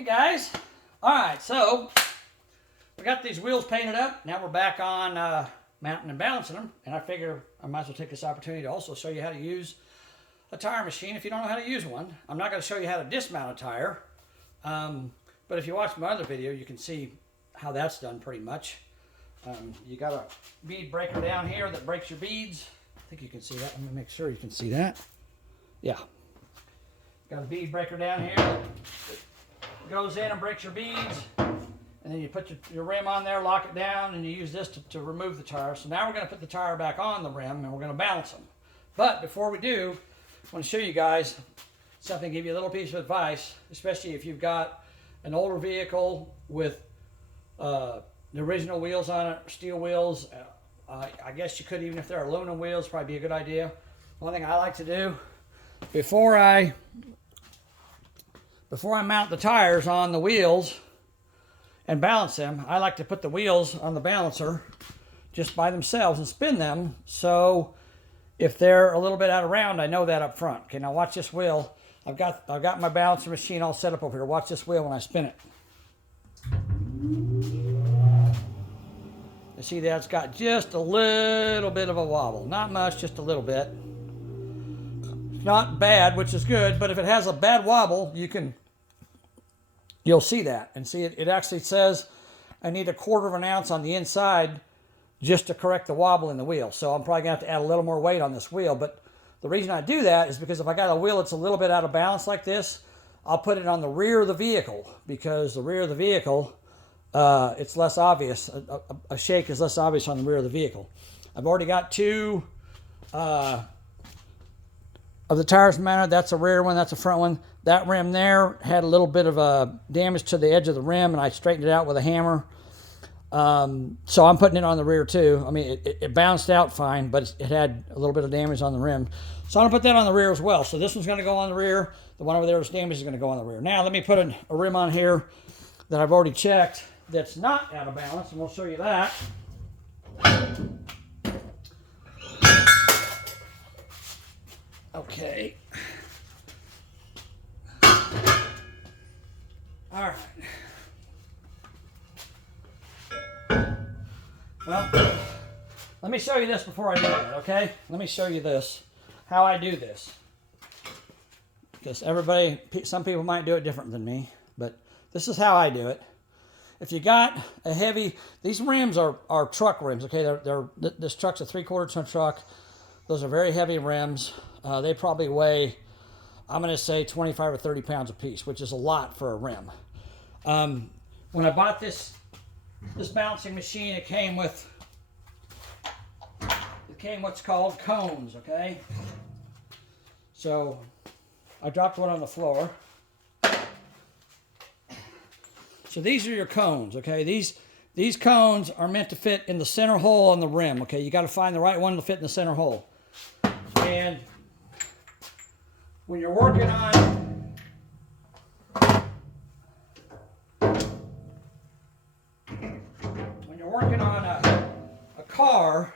Hey guys, all right, so we got these wheels painted up. Now we're back on mounting and balancing them, and I figure I might as well take this opportunity to also show you how to use a tire machine if you don't know how to use one. I'm not going to show you how to dismount a tire, but if you watch my other video, you can see how that's done pretty much. You got a bead breaker down here that breaks your beads. I think you can see that. Let me make sure you can see that. Yeah. Got a bead breaker down here that goes in and breaks your beads, and then you put your rim on there, lock it down, and you use this to remove the tire. So now we're going to put the tire back on the rim, and we're going to balance them. But before we do, I want to show you guys something, give you a little piece of advice, especially if you've got an older vehicle with the original wheels on it, steel wheels. I guess you could, even if they're aluminum wheels, probably be a good idea. One thing I like to do before I mount the tires on the wheels and balance them, I like to put the wheels on the balancer just by themselves and spin them. So if they're a little bit out of round, I know that up front. Okay, now watch this wheel. I've got my balancer machine all set up over here. Watch this wheel when I spin it. You see that it's got just a little bit of a wobble. Not much, just a little bit. Not bad, which is good, but if it has a bad wobble, you'll see that. And see, it actually says I need 1/4 ounce on the inside just to correct the wobble in the wheel. So I'm probably gonna have to add a little more weight on this wheel. But the reason I do that is because if I got a wheel that's a little bit out of balance like this, I'll put it on the rear of the vehicle, because the rear of the vehicle, it's less obvious. A shake is less obvious on the rear of the vehicle. I've already got two of the tires mounted. That's a rear one, that's a front one. That rim there had a little bit of damage to the edge of the rim, and I straightened it out with a hammer. So I'm putting it on the rear too. I mean, it bounced out fine, but it had a little bit of damage on the rim. So I'm gonna put that on the rear as well. So this one's gonna go on the rear. The one over there was damaged is gonna go on the rear. Now let me put a rim on here that I've already checked that's not out of balance, and we'll show you that. Okay. All right. Well, let me show you this before I do that, okay? Let me show you this, how I do this. Because some people might do it different than me, but this is how I do it. If you got a heavy, these rims are truck rims, okay? This truck's a 3/4 ton truck. Those are very heavy rims. They probably weigh, I'm going to say 25 or 30 pounds a piece, which is a lot for a rim. When I bought this balancing machine, it came what's called cones, okay? So I dropped one on the floor. So these are your cones, okay? These cones are meant to fit in the center hole on the rim, okay? You got to find the right one to fit in the center hole. And when you're working on a car,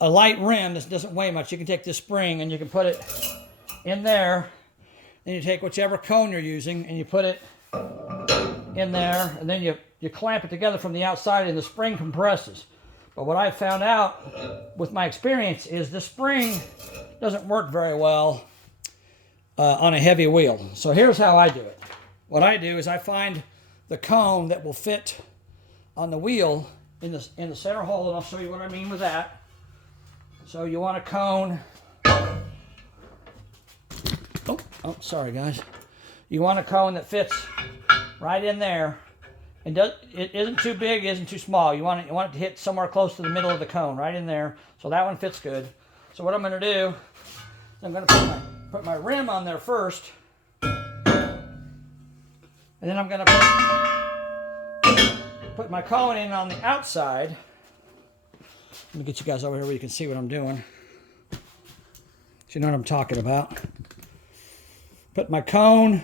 a light rim that doesn't weigh much, you can take this spring and you can put it in there. Then you take whichever cone you're using and you put it in there, and then you clamp it together from the outside, and the spring compresses. But what I found out with my experience is the spring doesn't work very well on a heavy wheel. So here's how I do it. What I do is I find the cone that will fit on the wheel in the center hole, and I'll show you what I mean with that. So you want a cone. Oh, sorry guys. You want a cone that fits right in there. It isn't too big, it isn't too small. You want it to hit somewhere close to the middle of the cone, right in there. So that one fits good. So what I'm going to do is I'm going to put my rim on there first, and then I'm going to put my cone in on the outside. Let me get you guys over here where you can see what I'm doing, so you know what I'm talking about. Put my cone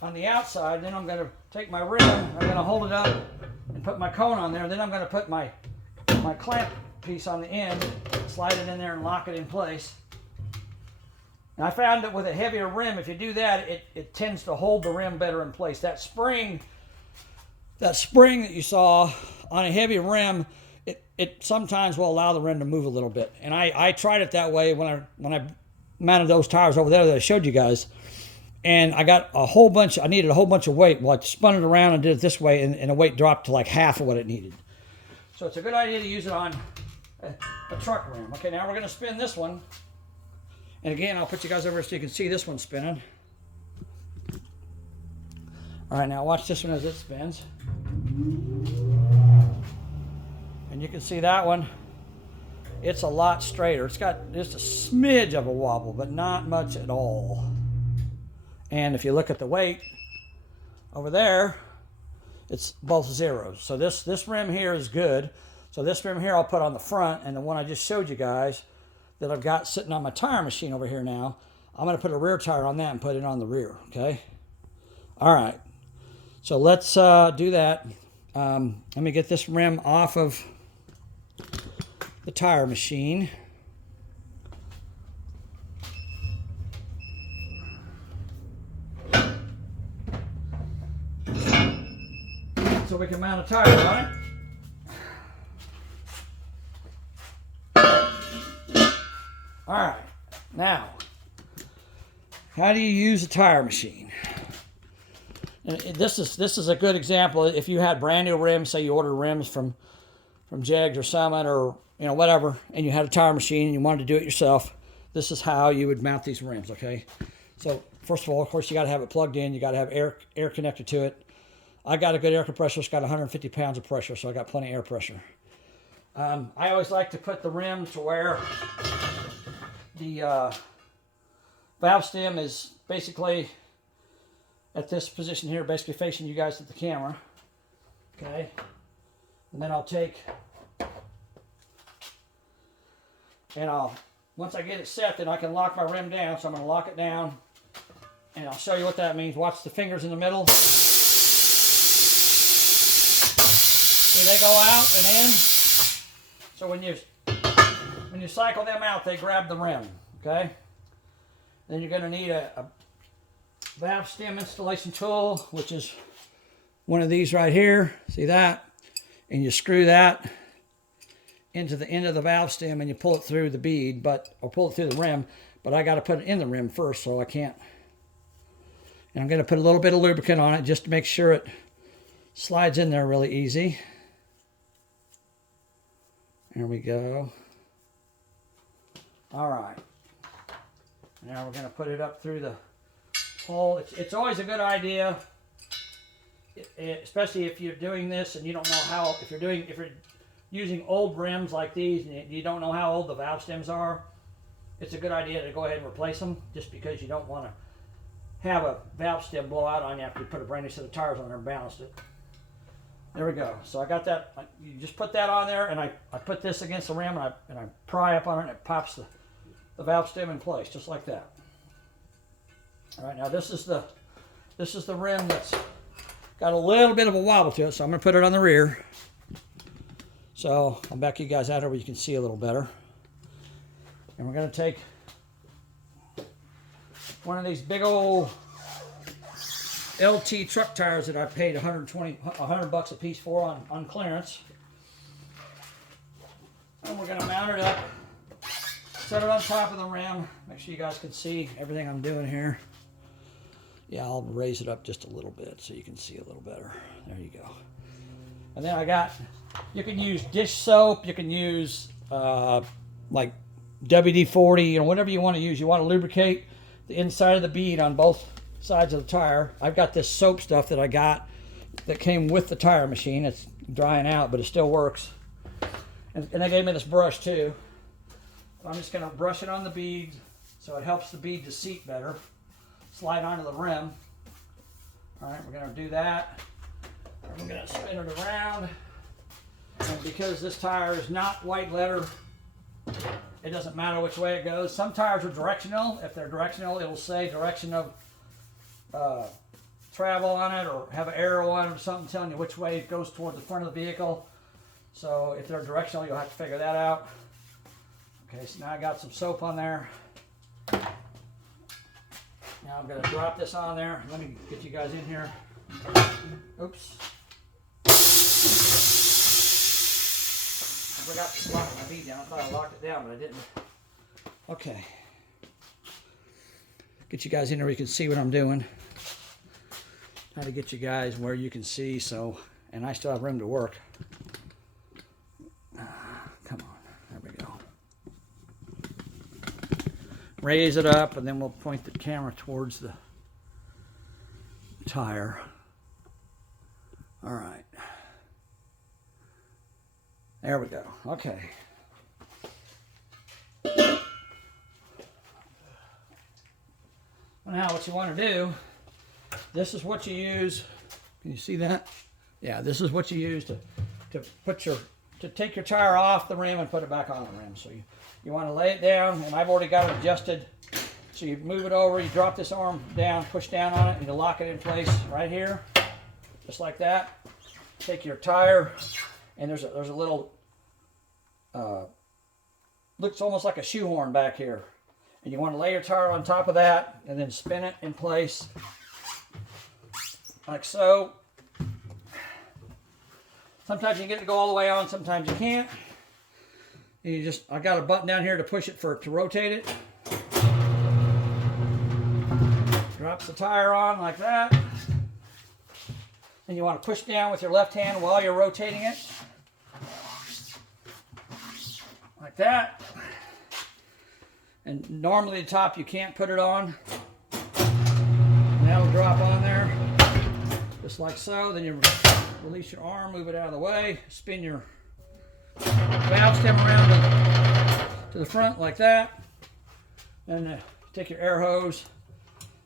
on the outside, then I'm going to take my rim, I'm going to hold it up and put my cone on there. Then I'm going to put my clamp piece on the end, slide it in there and lock it in place. And I found that with a heavier rim, if you do that, it tends to hold the rim better in place. That spring that you saw on a heavy rim, it sometimes will allow the rim to move a little bit. And I tried it that way when I mounted those tires over there that I showed you guys. And I got I needed a whole bunch of weight. Well, I spun it around and did it this way, and the weight dropped to like half of what it needed. So it's a good idea to use it on a truck rim. Okay, now we're going to spin this one. And again, I'll put you guys over so you can see this one spinning. All right, now watch this one as it spins. And you can see that one. It's a lot straighter. It's got just a smidge of a wobble, but not much at all. And if you look at the weight over there, it's both zeros. So this rim here is good. So this rim here I'll put on the front, and the one I just showed you guys that I've got sitting on my tire machine over here now, I'm going to put a rear tire on that and put it on the rear, okay? All right, so let's do that. Let me get this rim off of the tire machine. So we can mount a tire on it. All right, now, how do you use a tire machine? And this is a good example. If you had brand new rims, say you ordered rims from Jegs or Summit or whatever, and you had a tire machine and you wanted to do it yourself, this is how you would mount these rims. Okay, so first of all, of course, you got to have it plugged in. You got to have air connected to it. I got a good air compressor. It's got 150 pounds of pressure, so I got plenty of air pressure. I always like to put the rim to where the valve stem is basically at this position here, basically facing you guys at the camera. Okay, and then I'll take and once I get it set, then I can lock my rim down. So I'm going to lock it down, and I'll show you what that means. Watch the fingers in the middle. See, they go out and in. So when you cycle them out, they grab the rim. Okay. Then you're going to need a valve stem installation tool, which is one of these right here. See that? And you screw that into the end of the valve stem and you pull it through the bead, or pull it through the rim, but I got to put it in the rim first, so I can't. And I'm going to put a little bit of lubricant on it just to make sure it slides in there really easy. There we go. All right. Now we're going to put it up through the hole. It's always a good idea, especially if you're doing this and you don't know how, if you're using old rims like these and you don't know how old the valve stems are, it's a good idea to go ahead and replace them, just because you don't want to have a valve stem blow out on you after you put a brand new set of tires on there and balanced it. There we go. So I got that. You just put that on there, and I put this against the rim, and I pry up on it, and it pops the valve stem in place, just like that. All right, now this is the rim that's got a little bit of a wobble to it, so I'm going to put it on the rear. So I'll back you guys out here where you can see a little better. And we're going to take one of these big old LT truck tires that I paid $100 a piece for on clearance. And we're going to mount it up, set it on top of the rim. Make sure you guys can see everything I'm doing here. Yeah, I'll raise it up just a little bit so you can see a little better. There you go. And then you can use dish soap, you can use like WD-40, whatever you want to use. You want to lubricate the inside of the bead on both sides of the tire. I've got this soap stuff that I got that came with the tire machine. It's drying out, but it still works. And they gave me this brush too. I'm just going to brush it on the bead so it helps the bead to seat better. Slide onto the rim. All right, we're going to do that. I'm going to spin it around. And because this tire is not white letter, it doesn't matter which way it goes. Some tires are directional. If they're directional, it'll say direction of travel on it, or have an arrow on it or something telling you which way it goes toward the front of the vehicle. So if they're directional, you'll have to figure that out. Okay, so now I got some soap on there. Now I'm going to drop this on there. Let me get you guys in here. Oops. I forgot to lock my bead down. I thought I locked it down, but I didn't. Okay. Get you guys in there where you can see what I'm doing. Try to get you guys where you can see, so, and I still have room to work. Come on. There we go. Raise it up, and then we'll point the camera towards the tire. All right. There we go. Okay. Now what you want to do, this is what you use. Can you see that? Yeah, this is what you use to take your tire off the rim and put it back on the rim. So you want to lay it down, and I've already got it adjusted. So you move it over, you drop this arm down, push down on it, and you lock it in place right here, just like that. Take your tire, and there's a little, looks almost like a shoehorn back here. And you want to lay your tire on top of that, and then spin it in place, like so. Sometimes you get it to go all the way on, sometimes you can't. And you just, I got a button down here to push it to rotate it. Drops the tire on like that. And you want to push down with your left hand while you're rotating it. Like that. And normally the top you can't put it on. And that'll drop on there. Just like so. Then you release your arm, move it out of the way, spin your valve stem around to the front like that. Then take your air hose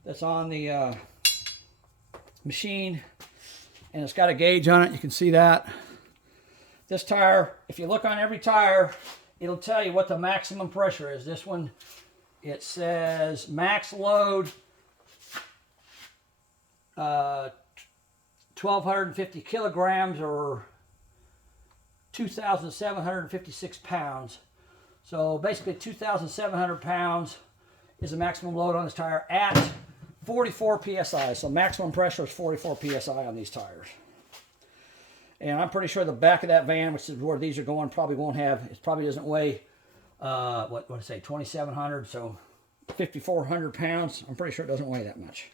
that's on the machine, and it's got a gauge on it. You can see that. This tire, if you look on every tire, it'll tell you what the maximum pressure is. This one, it says max load 1,250 kilograms or 2,756 pounds. So basically 2,700 pounds is the maximum load on this tire at 44 PSI. So maximum pressure is 44 PSI on these tires. And I'm pretty sure the back of that van, which is where these are going, probably won't have, it probably doesn't weigh, what did I say, 2,700, so 5,400 pounds. I'm pretty sure it doesn't weigh that much.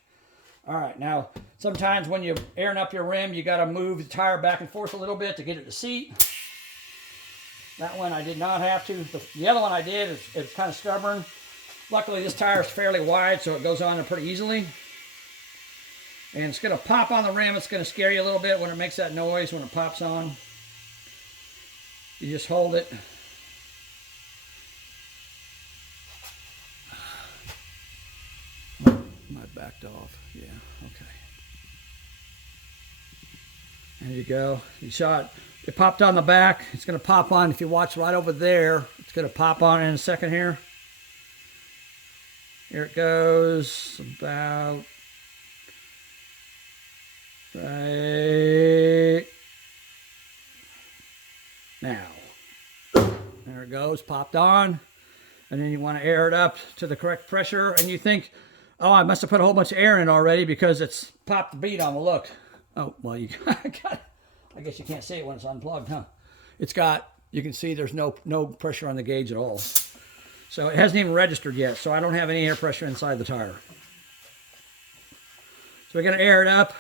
All right, now, sometimes when you're airing up your rim, you got to move the tire back and forth a little bit to get it to seat. That one I did not have to. The other one I did, it's kind of stubborn. Luckily, this tire is fairly wide, so it goes on there pretty easily. And it's going to pop on the rim. It's going to scare you a little bit when it makes that noise when it pops on. You just hold it. I backed off. Yeah, okay. There you go. You saw it. It popped on the back. It's going to pop on. If you watch right over there, it's going to pop on in a second here. Here it goes. About right now. There it goes. Popped on. And then you want to air it up to the correct pressure. And you think, oh, I must have put a whole bunch of air in already because it's popped the bead on. Well, look. Oh, well, you got it. I guess you can't see it when it's unplugged, huh? It's got, you can see there's no pressure on the gauge at all. So it hasn't even registered yet, so I don't have any air pressure inside the tire. So we're going to air it up.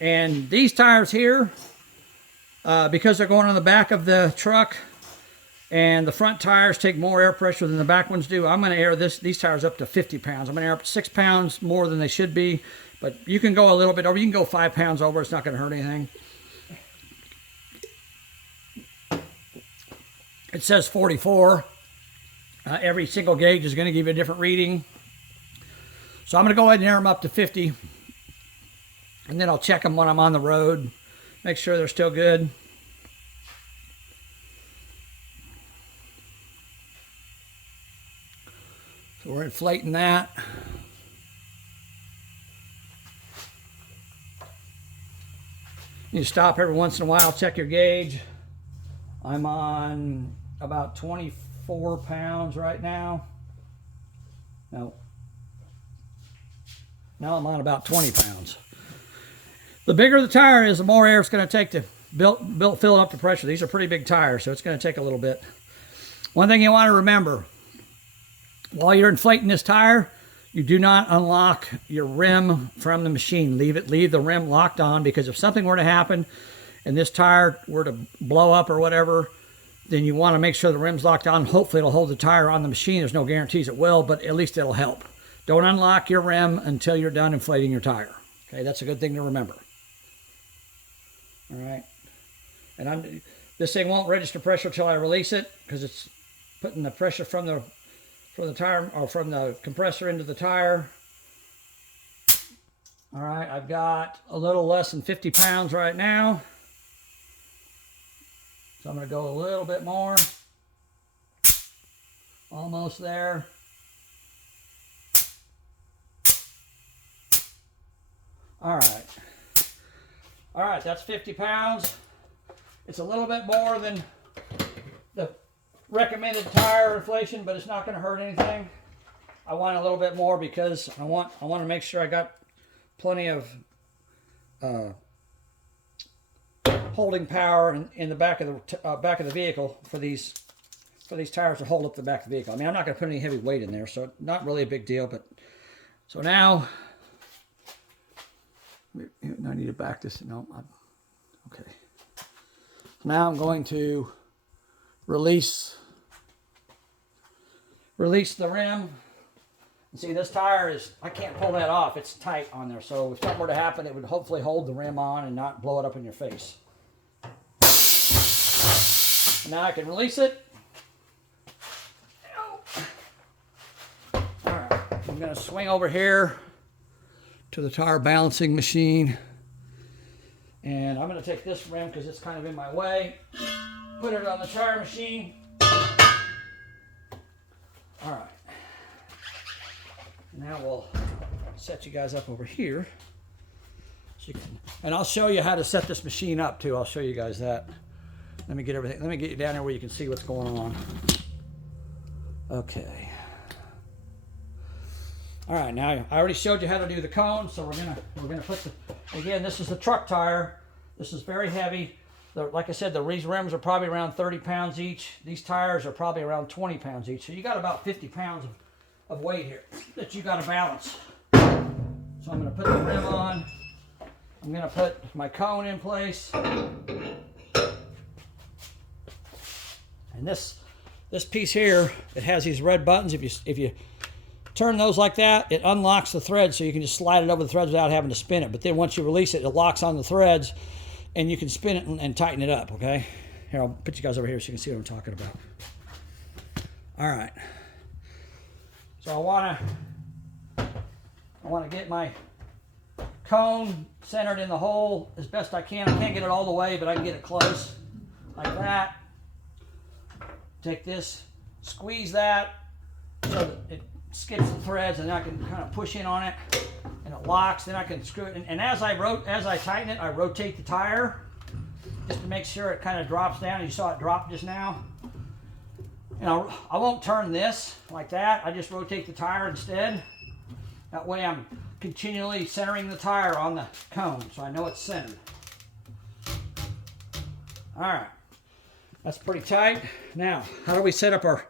And these tires here, because they're going on the back of the truck, and the front tires take more air pressure than the back ones do, I'm going to air these tires up to 50 pounds. I'm going to air up 6 pounds more than they should be, but you can go a little bit over. You can go 5 pounds over. It's not going to hurt anything. It says 44. Every single gauge is going to give you a different reading. So I'm going to go ahead and air them up to 50. And then I'll check them when I'm on the road. Make sure they're still good. So we're inflating that. You stop every once in a while, check your gauge. I'm on about 24 pounds right now. No. Now I'm on about 20 pounds. The bigger the tire is, the more air it's going to take to fill up the pressure. These are pretty big tires, so it's going to take a little bit. One thing you want to remember, while you're inflating this tire, you do not unlock your rim from the machine. Leave the rim locked on, because if something were to happen and this tire were to blow up or whatever, then you want to make sure the rim's locked on. Hopefully it'll hold the tire on the machine. There's no guarantees it will, but at least it'll help. Don't unlock your rim until you're done inflating your tire. Okay, that's a good thing to remember. All right. And this thing won't register pressure until I release it, because it's putting the pressure from the tire, or from the compressor into the tire. All right, I've got a little less than 50 pounds right now. So I'm going to go a little bit more. Almost there. All right. All right, that's 50 pounds. It's a little bit more than the recommended tire inflation, but it's not going to hurt anything. I want a little bit more because I want to make sure I got plenty of holding power in the back of the vehicle for these tires to hold up the back of the vehicle. I mean, I'm not going to put any heavy weight in there, so not really a big deal. But so now I need to back this. No, okay. Now I'm going to release the rim. And see, this tire is, I can't pull that off. It's tight on there. So if something were to happen, it would hopefully hold the rim on and not blow it up in your face. And now I can release it. All right, I'm going to swing over here to the tire balancing machine. And I'm going to take this rim because it's kind of in my way. Put it on the tire machine. All right. Now we'll set you guys up over here. So you can, and I'll show you how to set this machine up too. I'll show you guys that. Let me get everything. Let me get you down there where you can see what's going on. Okay. All right. Now I already showed you how to do the cone, so we're gonna put the. Again, this is the truck tire. This is very heavy. Like I said, these rims are probably around 30 pounds each. These tires are probably around 20 pounds each. So you got about 50 pounds of weight here that you got to balance. So I'm going to put the rim on. I'm going to put my cone in place. And this piece here, it has these red buttons. If you turn those like that, it unlocks the thread, so you can just slide it over the threads without having to spin it. But then once you release it, it locks on the threads, and you can spin it and tighten it up, okay? Here, I'll put you guys over here so you can see what I'm talking about. All right. So I want to get my cone centered in the hole as best I can. I can't get it all the way, but I can get it close, like that. Take this, squeeze that, so that it skips the threads, and I can kind of push in on it, and it locks. Then I can screw it, and as I tighten it, I rotate the tire just to make sure it kind of drops down. You saw it drop just now. And I won't turn this like that. I just rotate the tire instead. That way I'm continually centering the tire on the cone, so I know it's centered. All right, that's pretty tight. Now, how do we set up our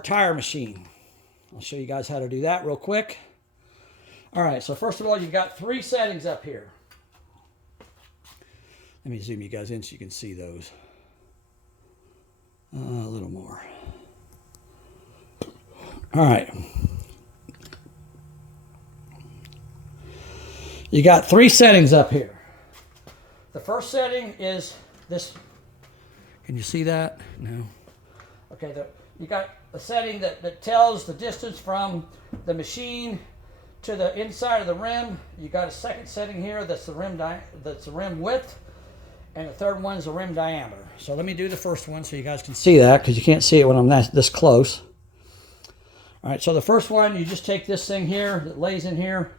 tire machine? I'll show you guys how to do that real quick. All right, so first of all, you've got 3 settings up here. Let me zoom you guys in so you can see those. A little more. All right. You got 3 settings up here. The first setting is this. Can you see that? No. Okay, you got a setting that tells the distance from the machine to the inside of the rim. You got a second setting here that's the rim width, and the third one is the rim diameter. So let me do the first one so you guys can see that, because you can't see it when I'm this close. All right, so the first one, you just take this thing here that lays in here.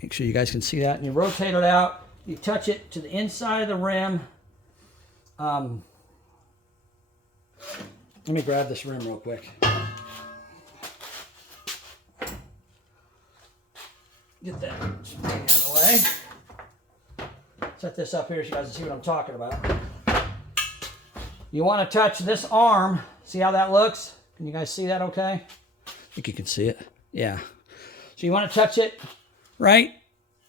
Make sure you guys can see that. And you rotate it out. You touch it to the inside of the rim. Let me grab this rim real quick. get that out of the way. Set this up here so you guys can see what I'm talking about. You want to touch this arm. See how that looks? Can you guys see that okay? I think you can see it. Yeah. So you want to touch it right.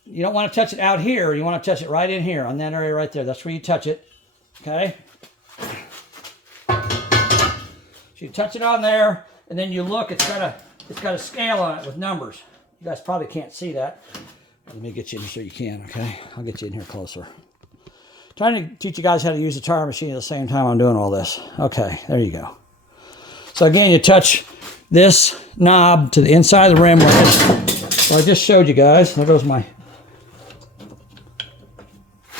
You don't want to touch it out here. You want to touch it right in here on that area right there. That's where you touch it. Okay? So you touch it on there, and then you look. It's got a scale on it with numbers. You guys probably can't see that. Let me get you in here so you can, okay? I'll get you in here closer. Trying to teach you guys how to use a tire machine at the same time I'm doing all this. Okay, there you go. So again, you touch this knob to the inside of the rim. So I just showed you guys. There goes my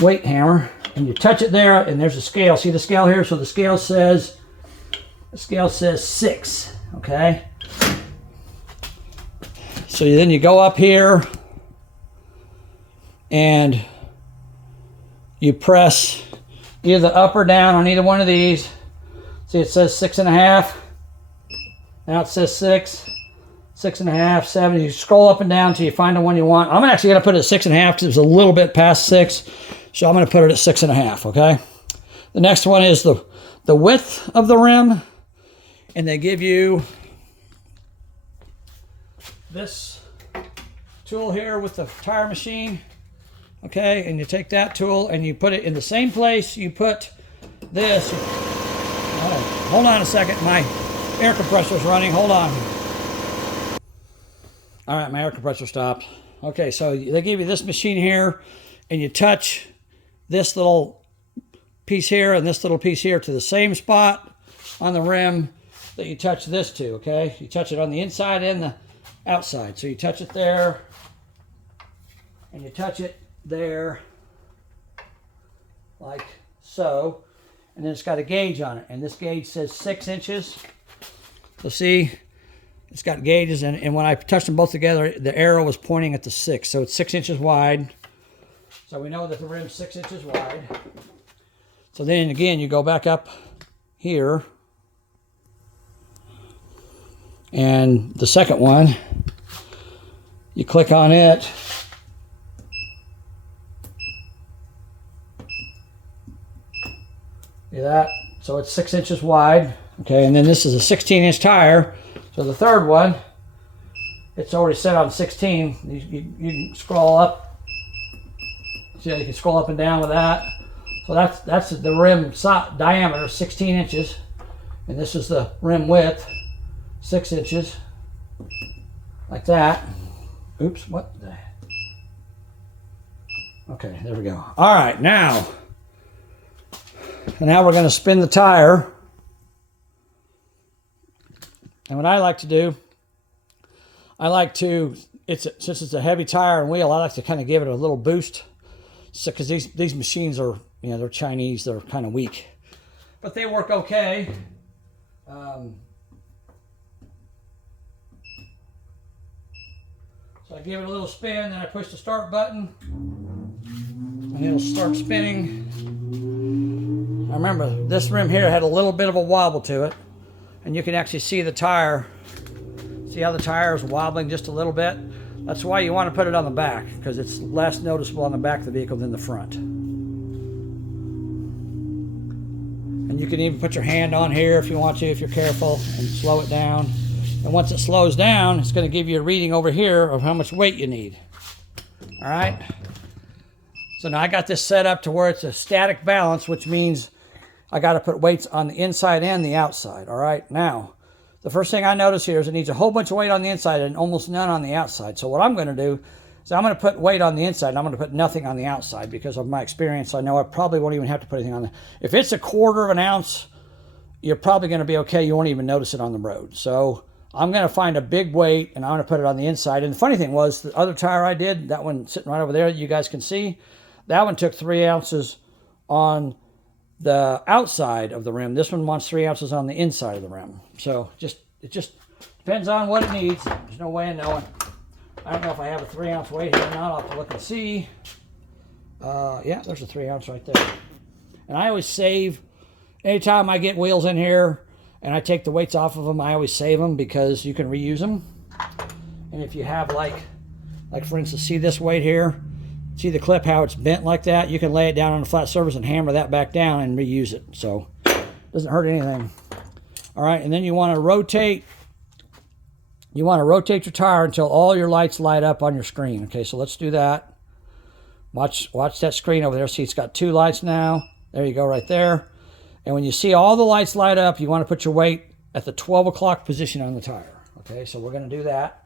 weight hammer. And you touch it there, and there's a scale. See the scale here? So the scale says 6, okay? So then you go up here, and you press either up or down on either one of these. See, it says 6.5. Now it says 6, 6.5, 7. You scroll up and down until you find the one you want. I'm actually going to put it at 6.5 because it's a little bit past 6. So I'm going to put it at 6.5, okay? The next one is the width of the rim. And they give you this tool here with the tire machine. Okay, and you take that tool and you put it in the same place you put this. Oh, hold on a second, my air compressor is running. Hold on. All right, my air compressor stopped. Okay, so they give you this machine here, and you touch this little piece here and this little piece here to the same spot on the rim that you touch this to, okay? You touch it on the inside and the outside. So you touch it there, and you touch it there, like so. And then it's got a gauge on it, and this gauge says 6 inches. So see, it's got gauges, and when I touched them both together, the arrow was pointing at the 6. So it's 6 inches wide. So we know that the rim's 6 inches wide. So then again, you go back up here, and the second one, you click on it. See that? So it's 6 inches wide. Okay, and then this is a 16-inch tire. So the third one, it's already set on 16. You can scroll up. See how you can scroll up and down with that. So that's the rim diameter, 16 inches. And this is the rim width, 6 inches. Like that. Oops, what the? Okay, there we go. All right, now we're going to spin the tire. And what I like to do, since it's a heavy tire and wheel, I like to kind of give it a little boost. So, because these machines are, they're Chinese, they're kind of weak. But they work okay. So I give it a little spin, then I push the start button, and it'll start spinning. I remember this rim here had a little bit of a wobble to it, and you can actually see the tire. See how the tire is wobbling just a little bit? That's why you want to put it on the back, because it's less noticeable on the back of the vehicle than the front. And you can even put your hand on here if you want to, if you're careful, and slow it down. And once it slows down, it's going to give you a reading over here of how much weight you need. All right? So now I got this set up to where it's a static balance, which means I got to put weights on the inside and the outside. All right? Now, the first thing I notice here is it needs a whole bunch of weight on the inside and almost none on the outside. So what I'm going to do is I'm going to put weight on the inside and I'm going to put nothing on the outside because of my experience. I know I probably won't even have to put anything on there. If it's a 1/4 of an ounce, you're probably going to be okay. You won't even notice it on the road. So I'm going to find a big weight and I'm going to put it on the inside. And the funny thing was, the other tire I did, that one sitting right over there, you guys can see, that one took 3 ounces on the outside of the rim. This one wants 3 ounces on the inside of the rim. So it just depends on what it needs. There's no way of knowing. I don't know if I have a 3 ounce weight here or not. I'll have to look and see. Yeah, there's a 3 ounce right there. And I always save, anytime I get wheels in here and I take the weights off of them, I always save them because you can reuse them. And if you have like Like for instance, see this weight here? See the clip, how it's bent like that? You can lay it down on a flat surface and hammer that back down and reuse it. So it doesn't hurt anything. All right, and then you want to rotate. You want to rotate your tire until all your lights light up on your screen. Okay, so let's do that. Watch that screen over there. See, it's got 2 lights now. There you go, right there. And when you see all the lights light up, you want to put your weight at the 12 o'clock position on the tire. Okay, so we're going to do that.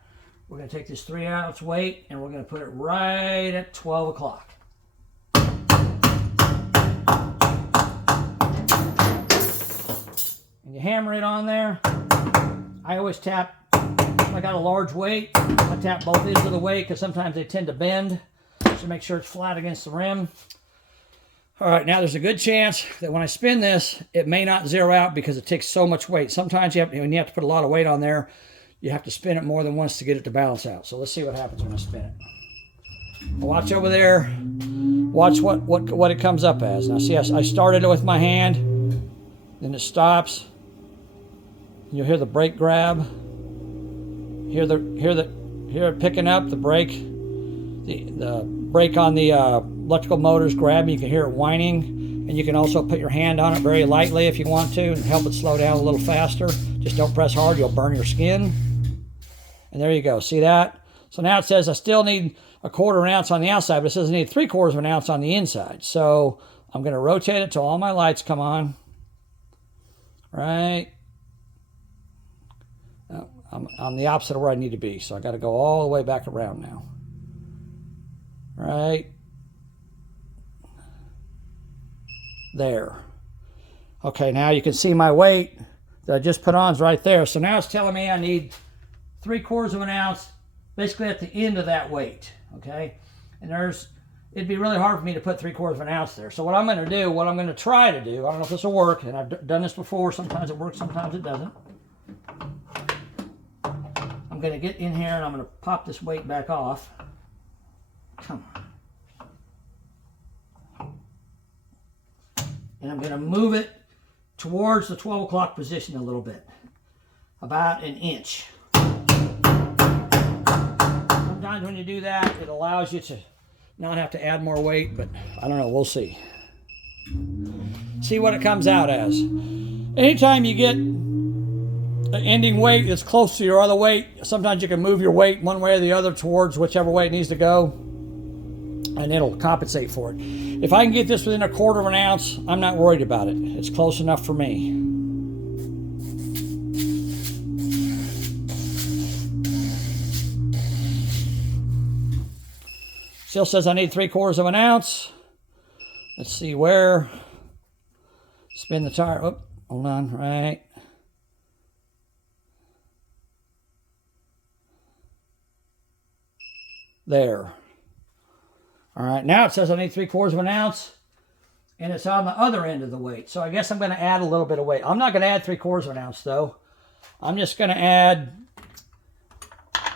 We're going to take this 3-ounce weight and we're going to put it right at 12 o'clock. And you hammer it on there. I always tap, if I got a large weight, I tap both ends of the weight because sometimes they tend to bend. So make sure it's flat against the rim. All right, now there's a good chance that when I spin this, it may not zero out because it takes so much weight. Sometimes when you have to put a lot of weight on there, you have to spin it more than once to get it to balance out. So let's see what happens when I spin it. Watch over there. Watch what it comes up as. Now see, I started it with my hand, then it stops. You'll hear the brake grab. Hear it picking up the brake. The brake on the electrical motor's grabbing. You can hear it whining, and you can also put your hand on it very lightly if you want to and help it slow down a little faster. Just don't press hard, you'll burn your skin. And there you go, see that? So now it says I still need 1/4 ounce on the outside, but it says I need 3/4 ounce on the inside. So I'm going to rotate it till all my lights come on. Right. I'm the opposite of where I need to be, so I got to go all the way back around now. Right. There. Okay, now you can see my weight that I just put on is right there. So now it's telling me I need 3/4 ounce basically at the end of that weight. Okay, and it'd be really hard for me to put 3/4 ounce there. So what I'm going to do, what I'm going to try to do, I don't know if this will work, and I've done this before. Sometimes it works, sometimes it doesn't. I'm going to get in here and I'm going to pop this weight back off. Come on. And I'm going to move it towards the 12 o'clock position a little bit. About 1 inch. Sometimes when you do that, it allows you to not have to add more weight, but I don't know, we'll see. See what it comes out as. Anytime you get an ending weight that's close to your other weight, sometimes you can move your weight one way or the other towards whichever way it needs to go, and it'll compensate for it. If I can get this within 1/4 ounce, I'm not worried about it. It's close enough for me. Still says I need 3/4 ounce. Let's see where. Spin the tire. Oh, hold on, right. There. All right, now it says I need 3/4 ounce, and it's on the other end of the weight. So I guess I'm going to add a little bit of weight. I'm not going to add 3/4 ounce though. I'm just going to add,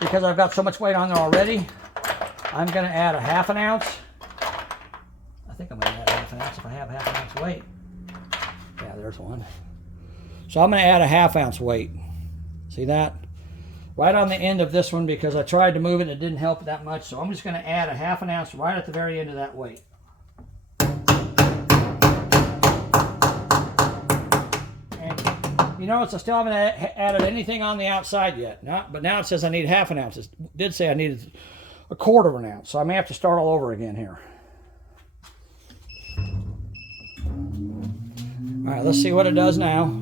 because I've got so much weight on there already, I'm going to add 1/2 ounce. I think I'm going to add 1/2 ounce if I have 1/2 ounce weight. Yeah, there's one. So I'm going to add 1/2 ounce weight. See that? Right on the end of this one, because I tried to move it and it didn't help that much. So I'm just going to add 1/2 ounce right at the very end of that weight. And you notice I still haven't added anything on the outside yet. But now it says I need 1/2 ounce. It did say I needed 1/4 ounce. So I may have to start all over again here. All right, let's see what it does now.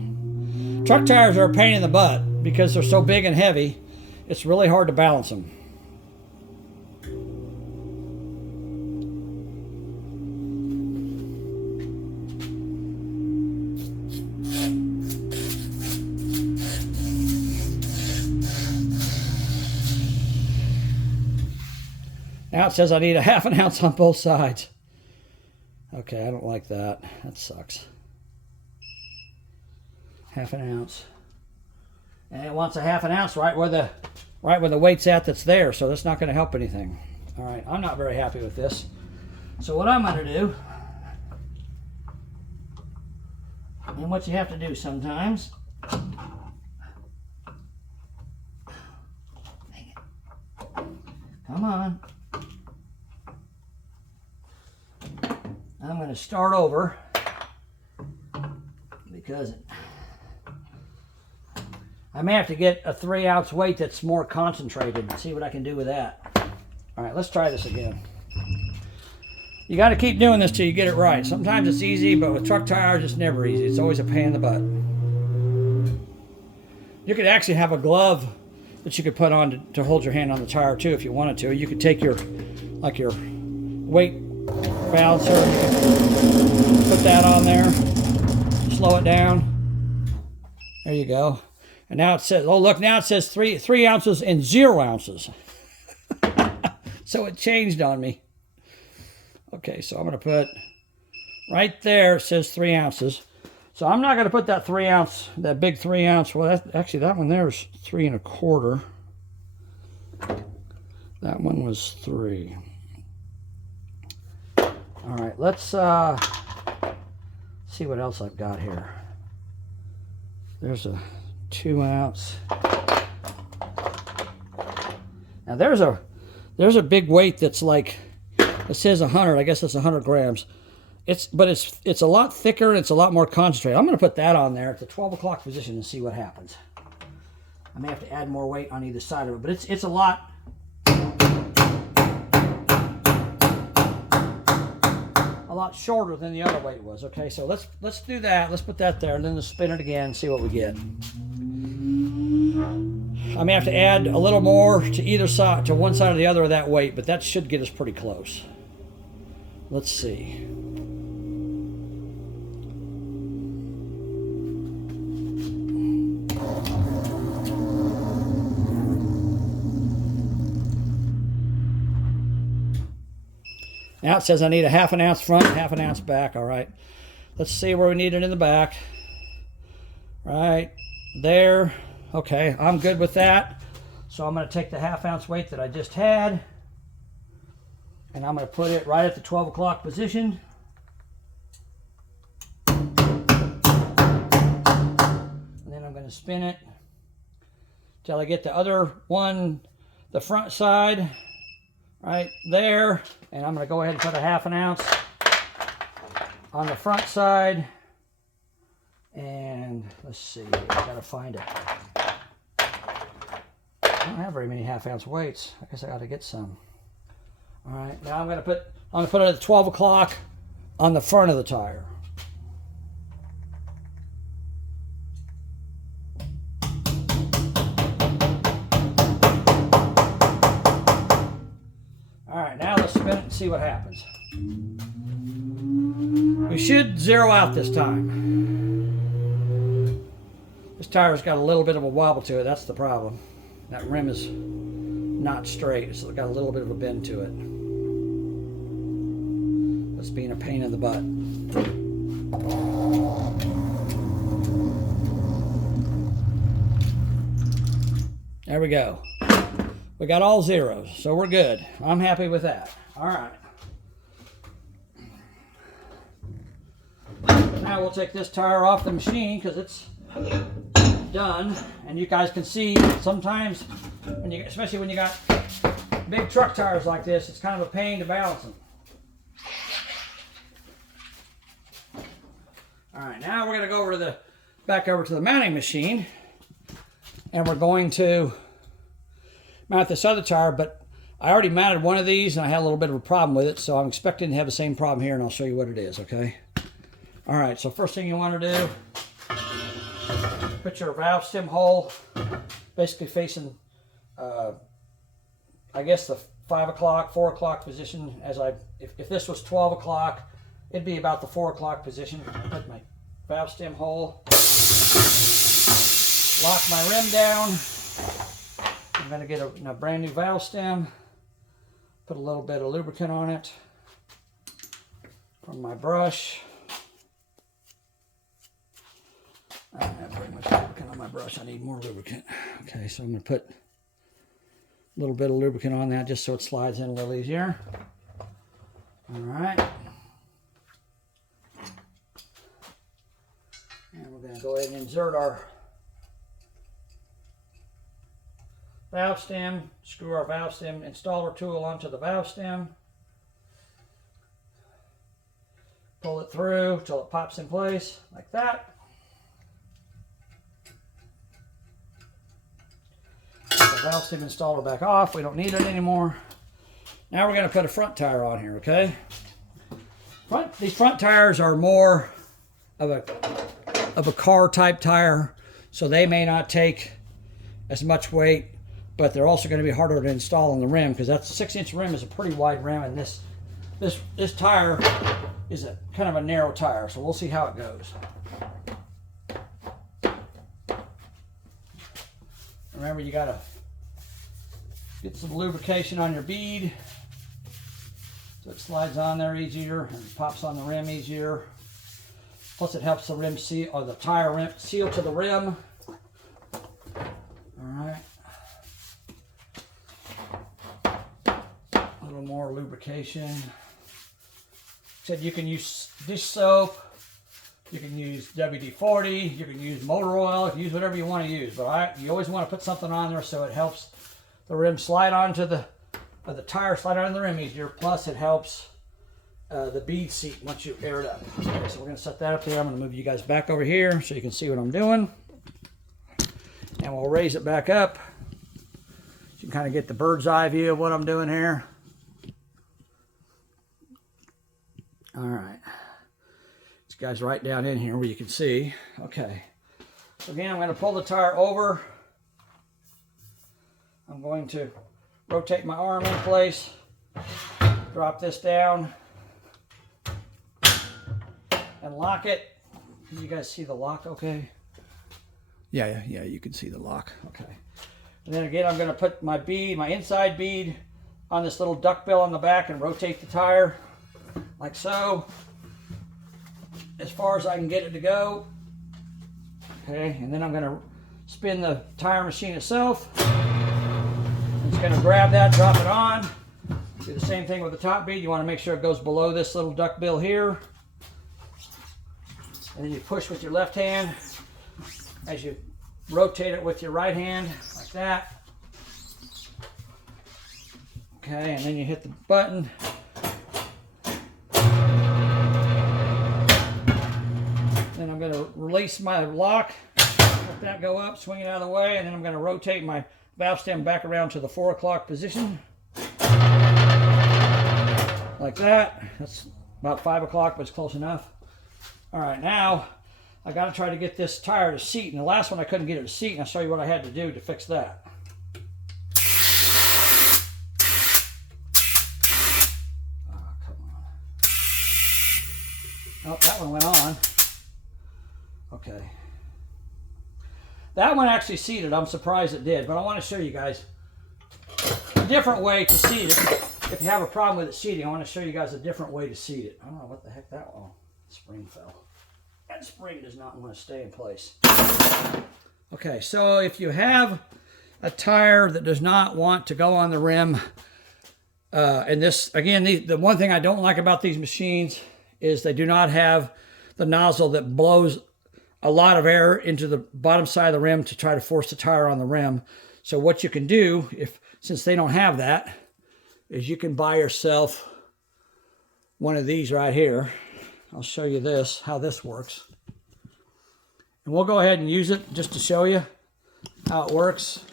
Truck tires are a pain in the butt because they're so big and heavy. It's really hard to balance them. Now it says I need 1/2 ounce on both sides. Okay, I don't like that. That sucks. 1/2 ounce. And it wants 1/2 ounce right where the weight's at that's there, so that's not going to help anything. All right, I'm not very happy with this. So what I'm going to do, and what you have to do sometimes, come Come on. I'm going to start over because I may have to get a 3-ounce weight that's more concentrated and see what I can do with that. All right, let's try this again. You got to keep doing this till you get it right. Sometimes it's easy, but with truck tires, it's never easy. It's always a pain in the butt. You could actually have a glove that you could put on to hold your hand on the tire too if you wanted to. You could take your weight balancer, and put that on there, slow it down. There you go. And now it says, oh look, now it says 3 ounces and 0 ounces. So it changed on me. Okay, so I'm going to put right there, it says 3 ounces. So I'm not going to put that 3 ounce, that big 3 ounce. Well, actually that one there is 3 1/4. That one was 3. All right, let's see what else I've got here. There's a 2 ounce. Now there's a big weight that's like, it says 100. I guess it's 100 grams. But it's a lot thicker and it's a lot more concentrated. I'm going to put that on there at the 12 o'clock position and see what happens. I may have to add more weight on either side of it, but it's a lot. A lot shorter than the other weight was. Okay, so let's do that. Let's put that there and then let's spin it again and see what we get. I may have to add a little more to either side, to one side or the other of that weight, but that should get us pretty close. Let's see. Now it says I need a 1/2 ounce front, 1/2 ounce back. All right. Let's see where we need it in the back. Right there. Okay, I'm good with that. So I'm going to take the 1/2 ounce weight that I just had, and I'm going to put it right at the 12 o'clock position. And then I'm going to spin it till I get the other one, the front side, right there. And I'm going to go ahead and put a 1/2 ounce on the front side. And let's see, I got to find it. I don't have very many 1/2 ounce weights. I guess I got to get some. All right, now I'm going to put it at 12 o'clock on the front of the tire. All right, now let's spin it and see what happens. We should zero out this time. This tire's got a little bit of a wobble to it. That's the problem. That rim is not straight. It's got a little bit of a bend to it. That's being a pain in the butt. There we go. We got all zeros, so we're good. I'm happy with that. All right. Now we'll take this tire off the machine because it's done. And you guys can see sometimes, especially when you got big truck tires like this, it's kind of a pain to balance them. All right, now we're going to go back over to the mounting machine, and we're going to mount this other tire. But I already mounted one of these, and I had a little bit of a problem with it, so I'm expecting to have the same problem here, and I'll show you what it is. Okay. All right. So first thing you want to do, put your valve stem hole basically facing, I guess the 5 o'clock, 4 o'clock position. If this was 12 o'clock, it'd be about the 4 o'clock position. Put my valve stem hole, lock my rim down. I'm going to get a brand new valve stem, put a little bit of lubricant on it from my brush. I don't have very much lubricant on my brush. I need more lubricant. Okay, so I'm going to put a little bit of lubricant on that just so it slides in a little easier. All right. And we're going to go ahead and insert our valve stem, screw our valve stem installer tool onto the valve stem. Pull it through till it pops in place like that. Put the valve stem installer back off. We don't need it anymore. Now we're going to put a front tire on here, okay? These front tires are more of a car type tire, so they may not take as much weight, but they're also going to be harder to install on the rim because that 6-inch rim is a pretty wide rim, and this tire is a kind of a narrow tire, so we'll see how it goes. Remember, you got to get some lubrication on your bead so it slides on there easier and pops on the rim easier. Plus it helps the rim seal, or the tire rim seal to the rim. Alright. A little more lubrication. Said you can use dish soap, you can use WD-40, you can use motor oil, you can use whatever you want to use. But you always want to put something on there so it helps the rim slide onto the tire slide onto the rim easier. Plus it helps the bead seat once you air it up. Okay, so we're going to set that up there. I'm going to move you guys back over here so you can see what I'm doing. And we'll raise it back up. You can kind of get the bird's eye view of what I'm doing here. All right. This guy's right down in here where you can see. Okay. So again, I'm going to pull the tire over. I'm going to rotate my arm in place. Drop this down. And lock it. Can you guys see the lock okay? Yeah, you can see the lock. Okay. And then again, I'm going to put my bead, my inside bead, on this little duckbill on the back and rotate the tire like so, as far as I can get it to go. Okay, and then I'm going to spin the tire machine itself. It's going to grab that, drop it on. Do the same thing with the top bead. You want to make sure it goes below this little duckbill here. And then you push with your left hand as you rotate it with your right hand, like that. Okay, and then you hit the button. Then I'm going to release my lock, let that go up, swing it out of the way, and then I'm going to rotate my valve stem back around to the 4 o'clock position. Like that. That's about 5 o'clock, but it's close enough. All right, now I got to try to get this tire to seat. And the last one I couldn't get it to seat, and I'll show you what I had to do to fix that. Oh, come on. Oh, that one went on. Okay. That one actually seated. I'm surprised it did, but I want to show you guys a different way to seat it. If you have a problem with it seating, I want to show you guys a different way to seat it. I don't know what the heck that one. Spring fell. That spring does not want to stay in place. Okay, so if you have a tire that does not want to go on the rim, and this, again, the one thing I don't like about these machines is they do not have the nozzle that blows a lot of air into the bottom side of the rim to try to force the tire on the rim. So what you can do, since they don't have that, is you can buy yourself one of these right here. I'll show you this, how this works. And we'll go ahead and use it just to show you how it works.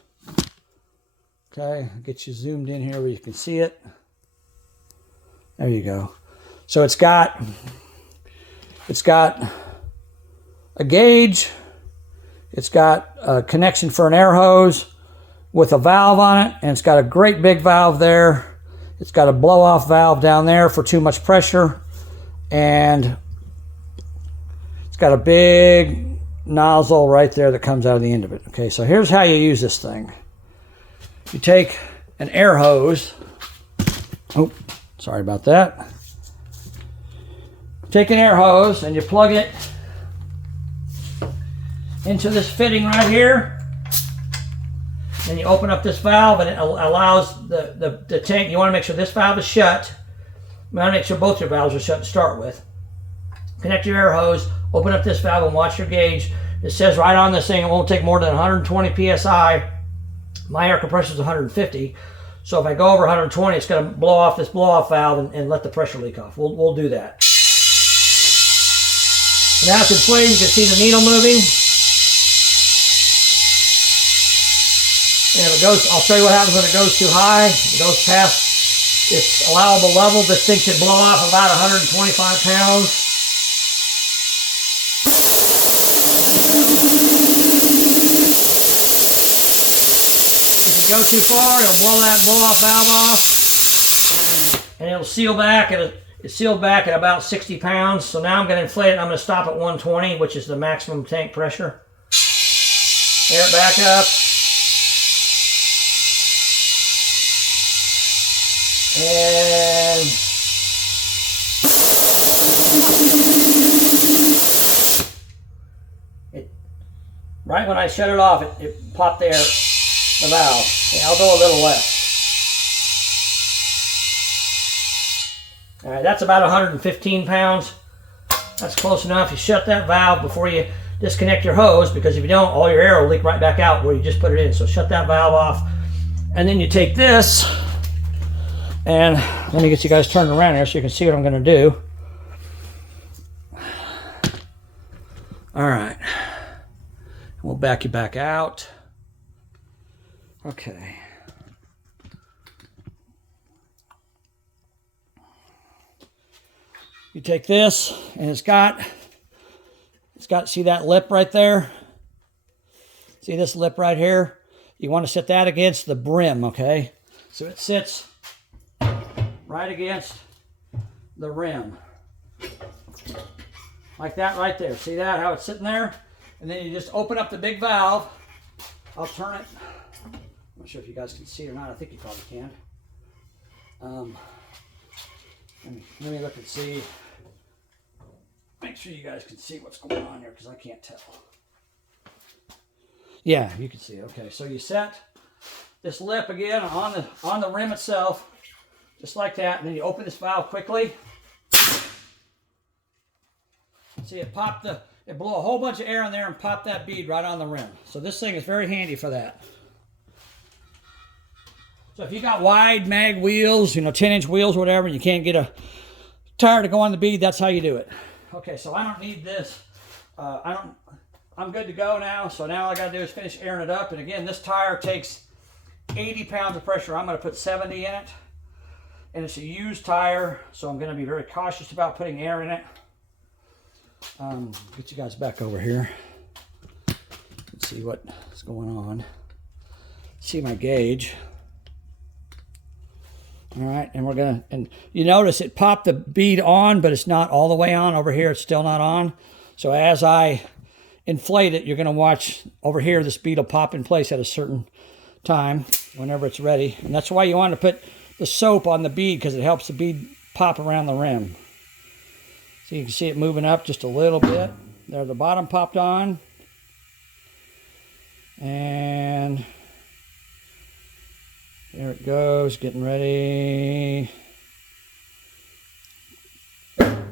Okay, I'll get you zoomed in here where you can see it. There you go. So it's got a gauge. It's got a connection for an air hose with a valve on it, and it's got a great big valve there. It's got a blow-off valve down there for too much pressure. And it's got a big nozzle right there that comes out of the end of it. Okay, so here's how you use this thing. You take an air hose. Oh, sorry about that. Take an air hose and you plug it into this fitting right here. Then you open up this valve and it allows the tank. You want to make sure this valve is shut. You want to make sure both your valves are shut to start with. Connect your air hose, open up this valve and watch your gauge. It says right on this thing it won't take more than 120 psi My air compressor is 150. So if I go over 120, it's going to blow off this blow-off valve and let the pressure leak off. We'll do that. Now it's inflating. You can see the needle moving. And if it goes, I'll show you what happens when it goes too high. It goes past its allowable level. This thing should blow off about 125 pounds. If you go too far, it'll blow that blow-off valve off. And it'll seal back. It's sealed back at about 60 pounds. So now I'm going to inflate it. I'm going to stop at 120, which is the maximum tank pressure. Air it back up. And right when I shut it off, it popped the valve. Okay, I'll go a little less. All right, that's about 115 pounds. That's close enough. You shut that valve before you disconnect your hose, because if you don't, all your air will leak right back out where you just put it in. So shut that valve off. And then you take this, and let me get you guys turned around here so you can see what I'm going to do. All right. We'll back you back out. Okay. You take this, and it's got, see that lip right there? See this lip right here? You want to set that against the brim, okay? So it sits right against the rim. Like that right there. See that, how it's sitting there? And then you just open up the big valve. I'll turn it. I'm not sure if you guys can see it or not. I think you probably can. Let me look and see. Make sure you guys can see what's going on here, because I can't tell. Yeah, you can see it. Okay, so you set this lip again on the rim itself, just like that, and then you open this valve quickly. See, it blew a whole bunch of air in there and popped that bead right on the rim. So this thing is very handy for that. So if you got wide mag wheels, 10-inch wheels or whatever, and you can't get a tire to go on the bead, that's how you do it. Okay, so I don't need this. I'm good to go now. So now all I got to do is finish airing it up. And again, this tire takes 80 pounds of pressure. I'm going to put 70 in it. And it's a used tire, so I'm going to be very cautious about putting air in it. Get you guys back over here. Let's see what's going on. See my gauge. All right, and and you notice it popped the bead on, but it's not all the way on. Over here, it's still not on. So as I inflate it, you're going to watch over here, this bead will pop in place at a certain time whenever it's ready. And that's why you want to put the soap on the bead, because it helps the bead pop around the rim. So you can see it moving up just a little bit. There, the bottom popped on. And there it goes, getting ready.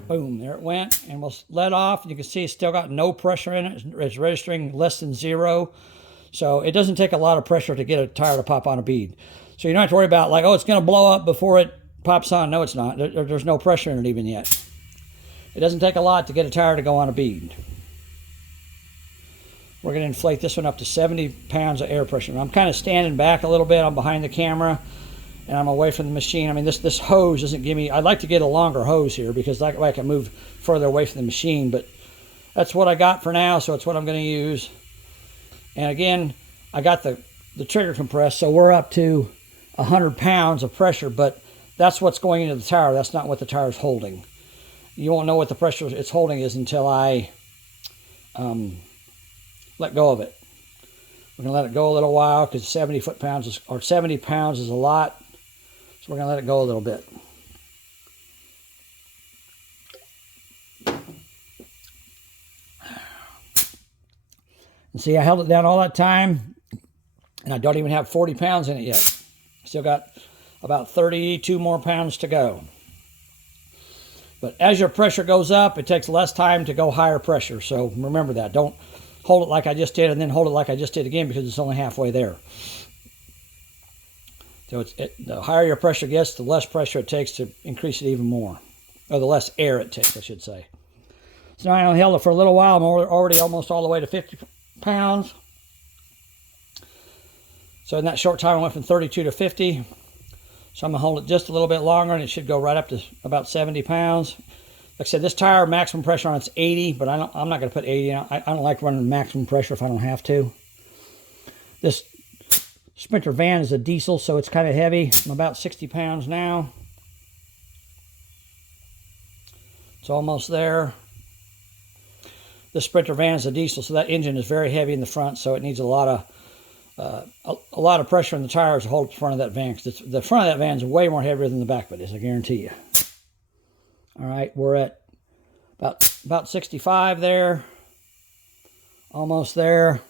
Boom, there it went. And we'll let off. You can see it's still got no pressure in it. It's registering less than 0. So it doesn't take a lot of pressure to get a tire to pop on a bead. So you don't have to worry about like, oh, it's going to blow up before it pops on. No, it's not. There's no pressure in it even yet. It doesn't take a lot to get a tire to go on a bead. We're going to inflate this one up to 70 pounds of air pressure. I'm kind of standing back a little bit. I'm behind the camera, and I'm away from the machine. I mean, this hose doesn't give me... I'd like to get a longer hose here, because that way I can move further away from the machine. But that's what I got for now, so it's what I'm going to use. And again, I got the trigger compressed, so we're up to 100 pounds of pressure, but that's what's going into the tire. That's not what the tire is holding. You won't know what the pressure it's holding is until I let go of it. We're going to let it go a little while, because 70 pounds is a lot. So we're going to let it go a little bit. And see, I held it down all that time, and I don't even have 40 pounds in it yet. Still got about 32 more pounds to go. But as your pressure goes up, it takes less time to go higher pressure. So remember that. Don't hold it like I just did and then hold it like I just did again, because it's only halfway there. So the higher your pressure gets, the less pressure it takes to increase it even more. Or the less air it takes, I should say. So now I held it for a little while. I'm already almost all the way to 50 pounds. So in that short time, I went from 32 to 50. So I'm going to hold it just a little bit longer, and it should go right up to about 70 pounds. Like I said, this tire, maximum pressure on it's 80, but I'm not going to put 80 on. I don't like running maximum pressure if I don't have to. This Sprinter van is a diesel, so it's kind of heavy. I'm about 60 pounds now. It's almost there. The Sprinter van is a diesel, so that engine is very heavy in the front, so it needs a lot of pressure in the tires to hold the front of that van. Because the front of that van is way more heavier than the back of it is, I guarantee you. All right, we're at about 65 there. Almost there.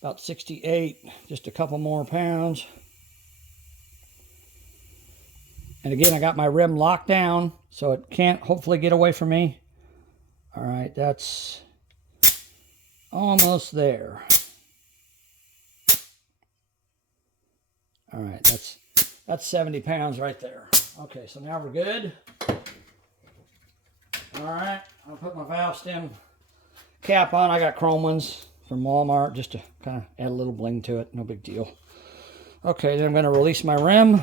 About 68, just a couple more pounds. And again, I got my rim locked down, so it can't hopefully get away from me. All right, that's almost there. All right, that's 70 pounds right there. Okay, so now we're good. All right, I'll put my valve stem cap on. I got chrome ones from Walmart just to kind of add a little bling to it. No big deal. Okay, then I'm going to release my rim.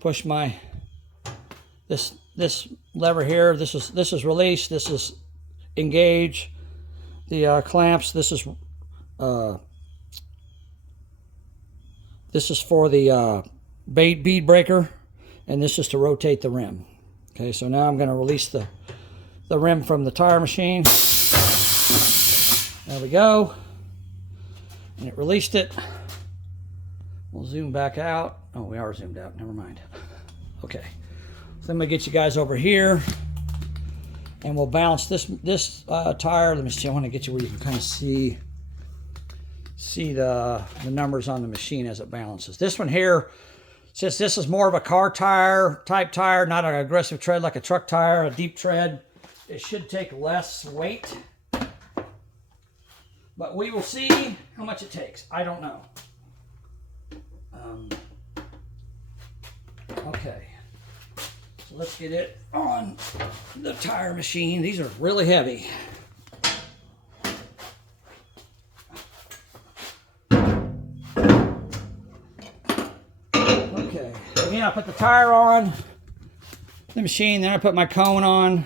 Push my this lever here. This is release. This is engage. The clamps. This is for the bead breaker, and this is to rotate the rim. Okay, so now I'm going to release the rim from the tire machine. There we go. And it released it. We'll zoom back out. Oh, we are zoomed out. Never mind. Okay. So I'm going to get you guys over here. And we'll balance this tire. Let me see. I want to get you where you can kind of see the numbers on the machine as it balances. This one here, since this is more of a car tire, type tire, not an aggressive tread like a truck tire, a deep tread, it should take less weight. But we will see how much it takes. I don't know. Okay. So let's get it on the tire machine. These are really heavy. Okay. Again, I put the tire on the machine, then I put my cone on.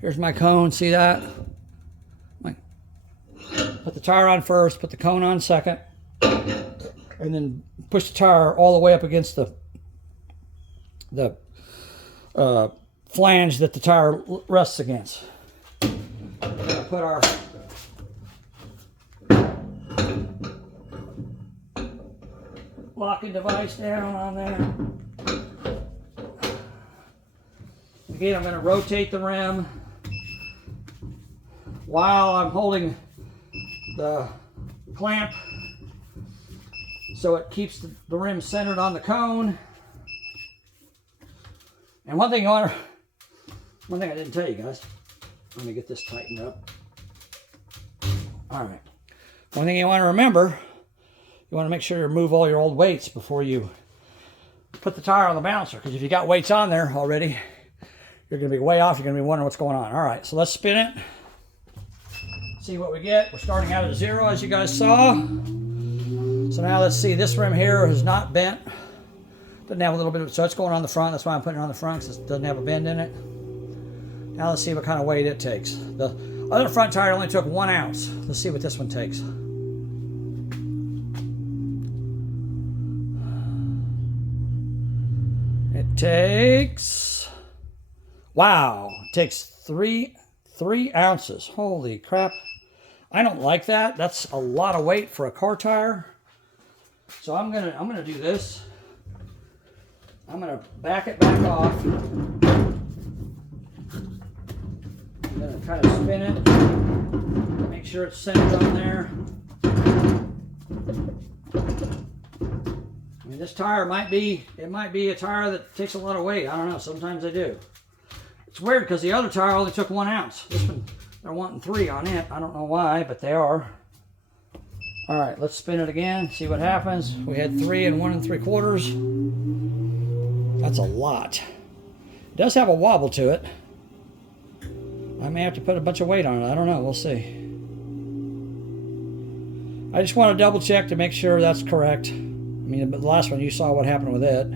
Here's my cone. See that? Put the tire on first, put the cone on second, and then push the tire all the way up against the flange that the tire rests against. Put our locking device down on there. Again, I'm going to rotate the rim while I'm holding the clamp so it keeps the rim centered on the cone. And one thing I didn't tell you guys, let me get this tightened up. All right. One thing you want to remember, you want to make sure you remove all your old weights before you put the tire on the balancer, because if you got weights on there already, you're going to be way off. You're going to be wondering what's going on. All right, so let's spin it. See what we get. We're starting out at 0, as you guys saw. So now let's see. This rim here is not bent. Doesn't have a little bit of, so it's going on the front. That's why I'm putting it on the front, because it doesn't have a bend in it. Now let's see what kind of weight it takes. The other front tire only took 1 ounce. Let's see what this one takes. It takes, wow, it takes 3 ounces. Holy crap. I don't like that. That's a lot of weight for a car tire. So I'm gonna do this. I'm gonna back it back off. I'm gonna kind of spin it. Make sure it's centered on there. I mean, this tire might be a tire that takes a lot of weight. I don't know. Sometimes they do. It's weird because the other tire only took 1 ounce. They're wanting 3 on it. I don't know why, but they are. All right, let's spin it again, see what happens. We had 3 and 1 3/4. That's a lot. It does have a wobble to it. I may have to put a bunch of weight on it. I don't know. We'll see. I just want to double check to make sure that's correct. I mean, the last one you saw what happened with it.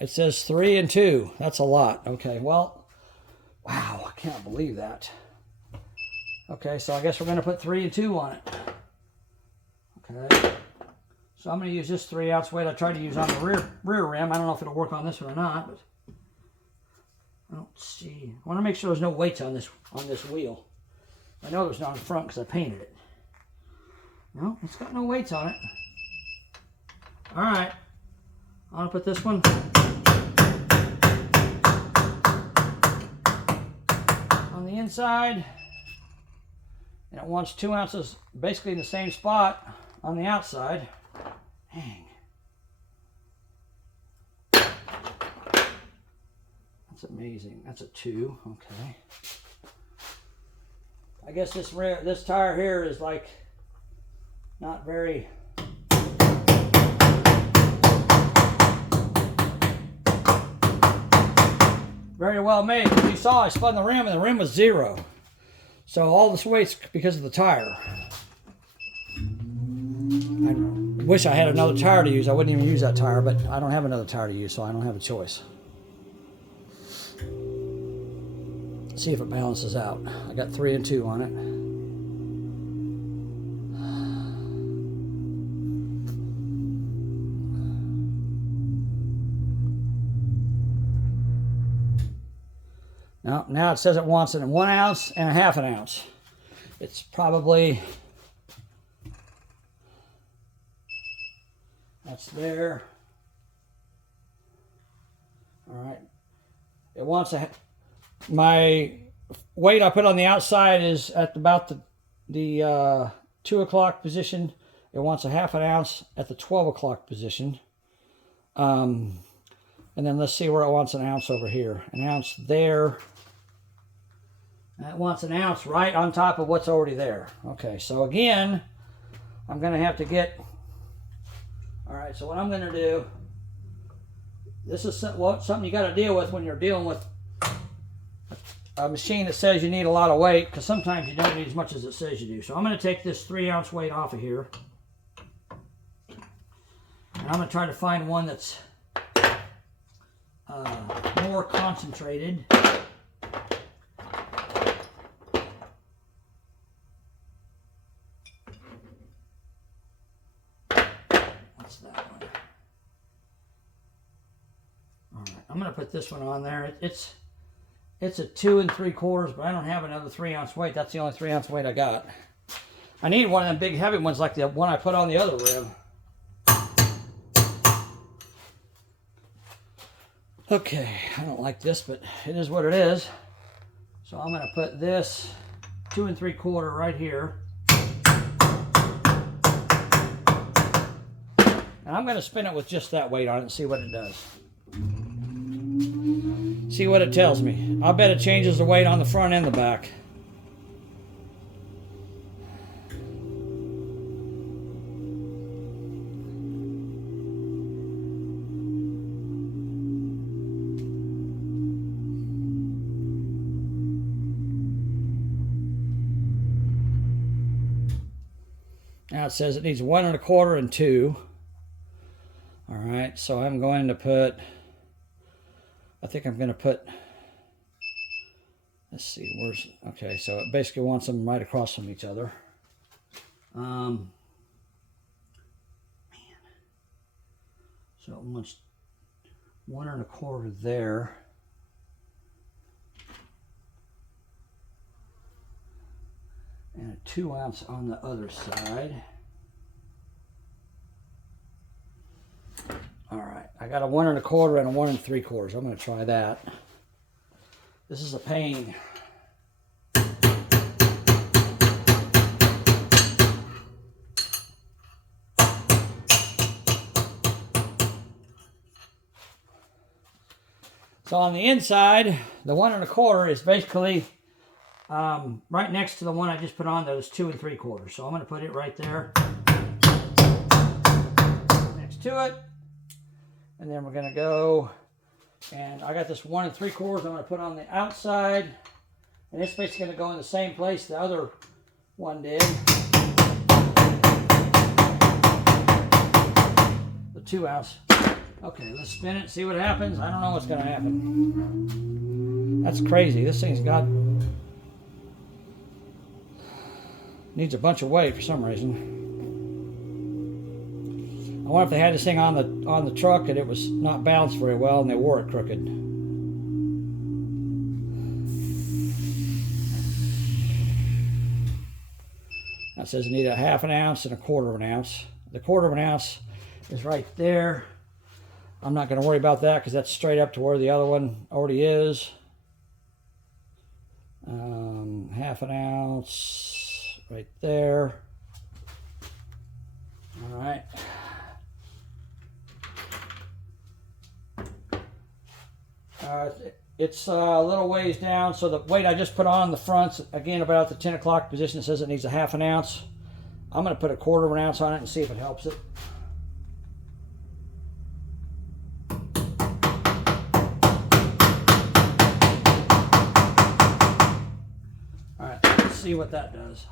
It says 3 and 2. That's a lot. Okay, well, wow, I can't believe that. Okay, so I guess we're going to put 3 and 2 on it. Okay. So I'm going to use this 3-ounce weight I tried to use on the rear rim. I don't know if it'll work on this one or not, but I don't see. I want to make sure there's no weights on this wheel. I know there's not in front because I painted it. No, it's got no weights on it. All right, I'm going to put this one on the inside, and it wants 2 ounces basically in the same spot on the outside. Dang. That's amazing. That's a 2. Okay. I guess this tire here is like not very well made. As you saw, I spun the rim and the rim was 0. So all this weight's because of the tire. I wish I had another tire to use. I wouldn't even use that tire, but I don't have another tire to use, so I don't have a choice. Let's see if it balances out. I got 3 and 2 on it. Now it says it wants it in 1 ounce and 1/2 ounce. It's probably, that's there. All right. It wants my weight I put on the outside is at about the 2 o'clock position. It wants a 1/2 ounce at the 12 o'clock position. And then let's see where it wants 1 ounce over here. 1 ounce there. And it wants 1 ounce right on top of what's already there. Okay, so again, I'm going to have to get... All right, so what I'm going to do, this is something you got to deal with when you're dealing with a machine that says you need a lot of weight, because sometimes you don't need as much as it says you do. So I'm going to take this 3-ounce weight off of here. And I'm going to try to find one that's more concentrated. What's that one? All right, I'm going to put this one on there. It's a 2 3/4, but I don't have another 3-ounce weight. That's the only 3-ounce weight I got. I need one of them big heavy ones like the one I put on the other rim. Okay, I don't like this, but it is what it is. So I'm going to put this 2 3/4 right here. And I'm going to spin it with just that weight on it and see what it does. See what it tells me. I bet it changes the weight on the front and the back. Now it says it needs 1 1/4 and 2. All right, so I'm going to put, I think I'm going to put, let's see, where's, okay, so it basically wants them right across from each other. Man. So it wants 1 1/4 there. And a 2 ounce on the other side. All right, I got a 1 1/4 and a 1 3/4. I'm going to try that. This is a pain. So on the inside, the 1 1/4 is basically right next to the one I just put on. There's 2 3/4. So I'm going to put it right there next to it. And then we're going to go, and I got this 1 3/4 I'm going to put on the outside. And it's basically going to go in the same place the other one did. The 2 ounce. Okay, let's spin it, see what happens. I don't know what's going to happen. That's crazy. This thing's got... needs a bunch of weight for some reason. I wonder if they had this thing on the truck and it was not balanced very well and they wore it crooked. That says you need a 1/2 ounce and a 1/4 ounce. The 1/4 ounce is right there. I'm not going to worry about that because that's straight up to where the other one already is. 1/2 ounce right there. All right. It's a little ways down, so the weight I just put on the front's again about the 10 o'clock position. It says it needs a 1/2 ounce. I'm going to put a 1/4 ounce on it and see if it helps it. All right, let's see what that does.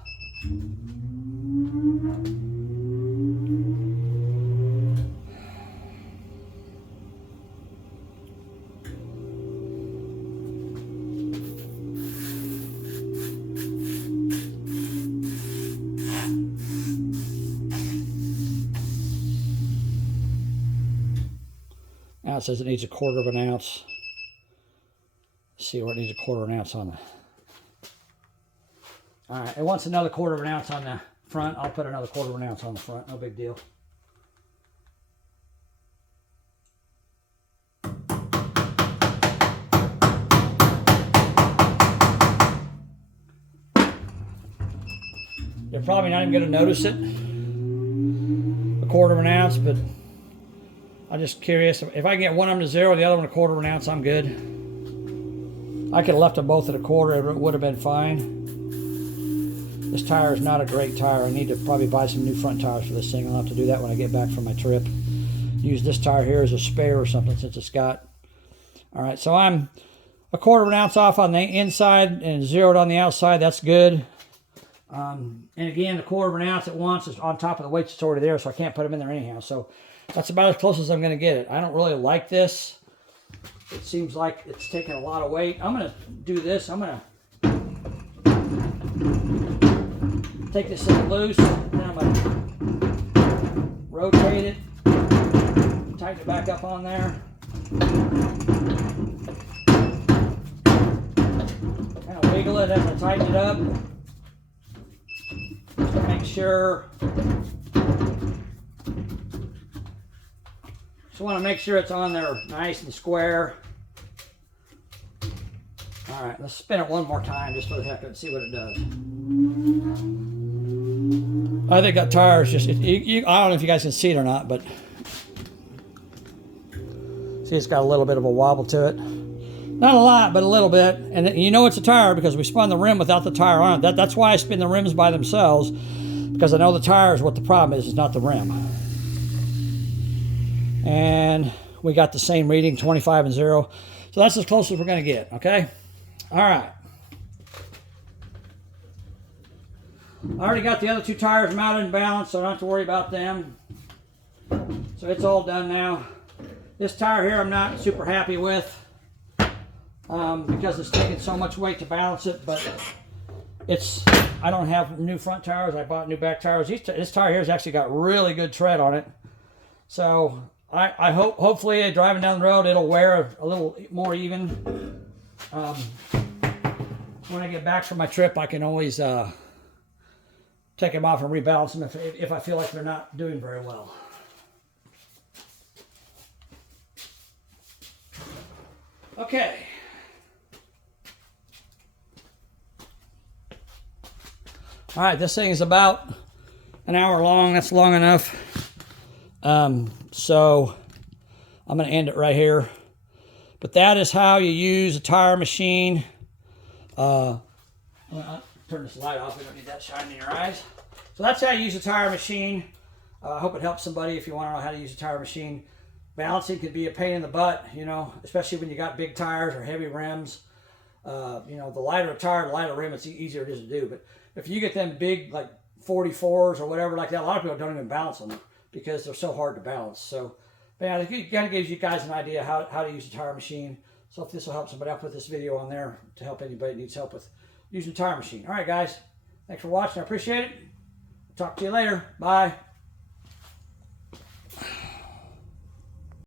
Now it says it needs a 1/4 ounce. Let's see what it needs a 1/4 ounce on the... All right, it wants another 1/4 ounce on the front. I'll put another 1/4 ounce on the front. No big deal. You're probably not even going to notice it, a 1/4 ounce, but I'm just curious. If I can get one of them to 0, the other one a 1/4 ounce, I'm good. I could have left them both at a 1/4, it would have been fine. This tire is not a great tire. I need to probably buy some new front tires for this thing. I'll have to do that when I get back from my trip. Use this tire here as a spare or something since it's got... All right, so I'm a 1/4 ounce off on the inside and 0'd on the outside. That's good. And again, the 1/4 ounce it wants is on top of the weights that's already there, so I can't put them in there anyhow. So that's about as close as I'm going to get it. I don't really like this. It seems like it's taking a lot of weight. I'm going to do this. I'm going to take this thing loose, and I'm going to rotate it, tighten it back up on there. Kind of wiggle it as I tighten it up. Just to make sure. Just want to make sure it's on there nice and square. All right, let's spin it one more time just for the heck of it and see what it does. I think that tire is just, I don't know if you guys can see it or not, but see it's got a little bit of a wobble to it. Not a lot, but a little bit. And you know it's a tire because we spun the rim without the tire on it. That's why I spin the rims by themselves, because I know the tire is what the problem is, it's not the rim. And we got the same reading, 25 and 0. So that's as close as we're going to get, okay? All right. I already got the other 2 tires mounted and balanced, so I don't have to worry about them. So it's all done now. This tire here I'm not super happy with because it's taking so much weight to balance it, but I don't have new front tires. I bought new back tires. This tire here has actually got really good tread on it. So I hope, hopefully driving down the road, it'll wear a little more even. When I get back from my trip, I can always take them off and rebalance them if I feel like they're not doing very well. Okay. All right, this thing is about an hour long. That's long enough. So I'm going to end it right here. But that is how you use a tire machine. I'll turn this light off. We don't need that shining in your eyes. So that's how you use a tire machine. I hope it helps somebody if you want to know how to use a tire machine. Balancing can be a pain in the butt, you know, especially when you got big tires or heavy rims. You know, the lighter a tire, the lighter rim, it's easier it is to do. But if you get them big, like 44s or whatever like that, a lot of people don't even balance them because they're so hard to balance. So, yeah, it kind of gives you guys an idea how to use a tire machine. So if this will help somebody, I'll put this video on there to help anybody that needs help with using a tire machine. All right, guys. Thanks for watching. I appreciate it. Talk to you later. Bye.